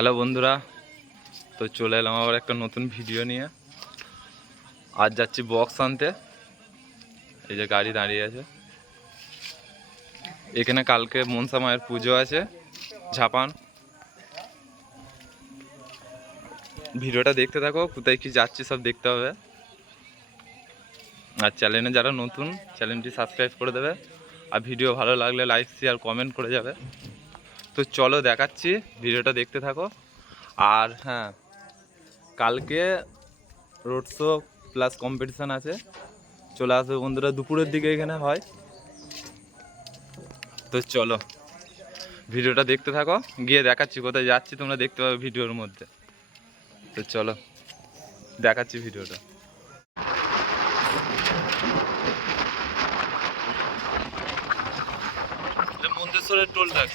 Hello বন্ধুরা, তো চলে এলাম আবার একটা নতুন ভিডিও নিয়ে। আজ যাচ্ছি বক্স আনতে। এই যে গাড়ি দাঁড়িয়ে আছে। এখানে কালকে মনসা মায়ের পুজো আছে ঝাপান ভিডিওটা দেখতে থাকো, কোথায় কি যাচ্ছি সব দেখতে হবে। আর চ্যানেলে যারা নতুন চ্যানেলটি সাবস্ক্রাইব করে দেবে। আর ভিডিও ভালো লাগলে লাইক শেয়ার কমেন্ট করে যাবে। তো চলো দেখাচ্ছি, ভিডিওটা দেখতে থাকো। আর হ্যাঁ কালকে রোড শো প্লাস কম্পিটিশান আছে। চলে আসবে বন্ধুরা, দুপুরের দিকে এখানে হয়। তো চলো, ভিডিওটা দেখতে থাকো, গিয়ে দেখাচ্ছি কোথায় যাচ্ছি, তোমরা দেখতে পাবে ভিডিওর মধ্যে। তো চলো, দেখাচ্ছি ভিডিওটা। মন্তেশ্বরের টোল ট্যাক্স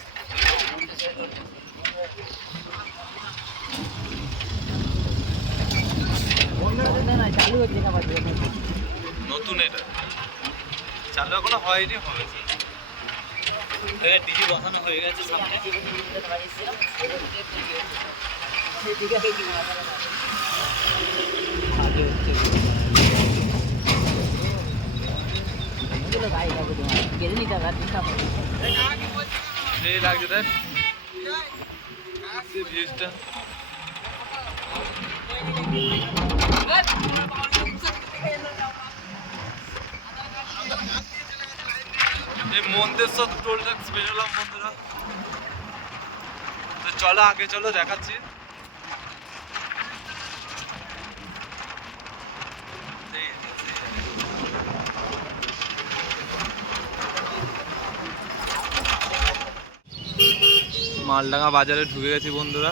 নতুন। এটা। চালু এখনও হয়নি হবে। ডিজি বসানো হয়ে গেছে সামনে। লাগছে দেখ। ভিউজটা এই টোল বন্ধুরা তো চলো আগে চলো দেখাচ্ছি। মালডাঙ্গা বাজারে ঢুকে গেছি বন্ধুরা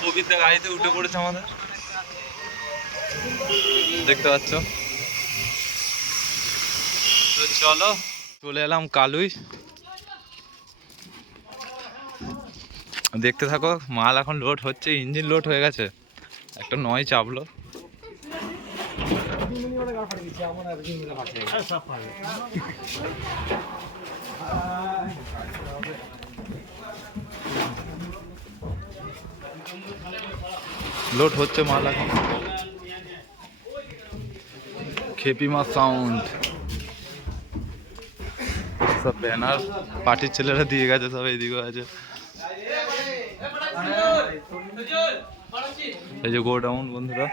প্রবীরদা গাড়িতে উঠে পড়েছে আমাদের। দেখতে পাচ্ছ? তো চলো, চলে এলাম কালুই। দেখতে থাকো, মাল এখন লোড হচ্ছে ইঞ্জিন লোড হয়ে গেছে। একটা নয় চাপলো। লোড হচ্ছে মাল এখন। খেপিমা সাউন্ড সব ব্যানার পার্টির ছেলেরা দিয়ে গেছে, সব এইদিকে আছে। এই যে গোডাউন বন্ধুরা।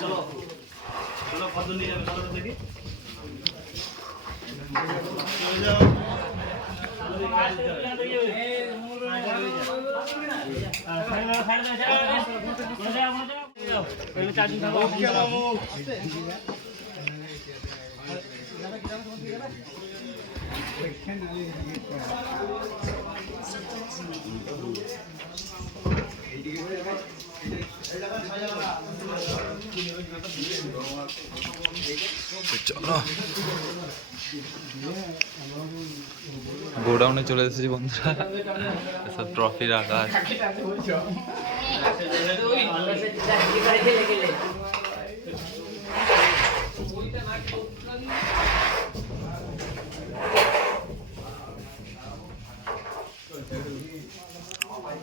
চলো কত নিয়ে যাবে চলো দেখি তো চলো। গোডাউনে চলে এসেছি বন্ধুরা। ট্রফি রাখা আছে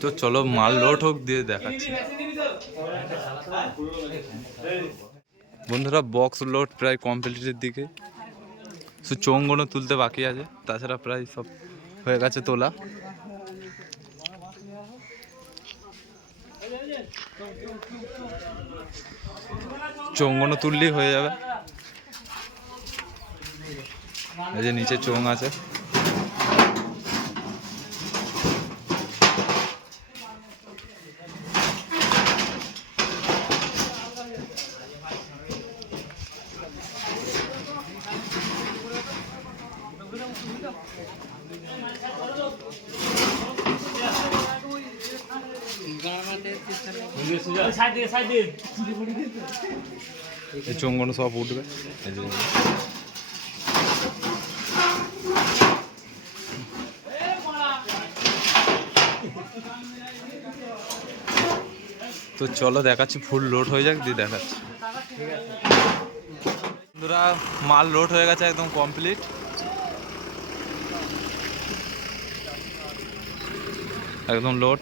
তো চলো মাল লোড হোক দিয়ে দেখাচ্ছি। বন্ধুরা বক্স লোড প্রায় কমপ্লিটের দিকে। শুধু চোঙগুলো তুলতে বাকি আছে, তাছাড়া প্রায় সব হয়ে গেছে তোলা। চোঙগুলো তুললেই হয়ে যাবে। এই যে নিচে চোঙ আছে। এই চোঙগুলো সব উঠবে। তো চলো দেখাচ্ছি, ফুল লোড হয়ে যাক, দিয়ে দেখাচ্ছি। বন্ধুরা, মাল লোড হয়ে গেছে একদম কমপ্লিট। একদম লোড।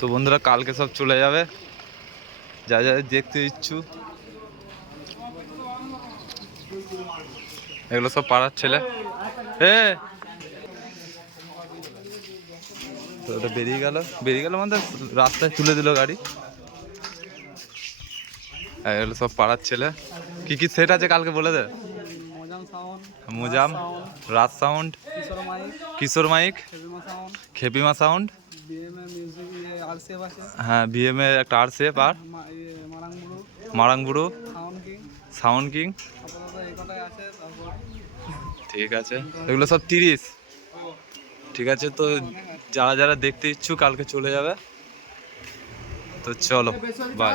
তো বন্ধুরা কালকে সব চলে যাবে। যা যা দেখতে ইচ্ছুক এগুলো সব পাড়ার ছেলে। এ! তো ওটা বেরিয়ে গেল। বেরিয়ে গেল মানে রাস্তায় তুলে দিল গাড়ি। আর এগুলো সব পাড়ার ছেলে। কি কি সেট আছে কালকে বলে দে। Mujam Raj sound Kishore mike Khepima sound. B M A হ্যাঁ বিএম এর একটা আর সেফ আর মারাংবুড়ো সাউন্ড কিং ঠিক আছে। এগুলো সব তিরিশ। ঠিক আছে তো যারা যারা দেখতে ইচ্ছুক কালকে চলে যাবে। তো চলো বাই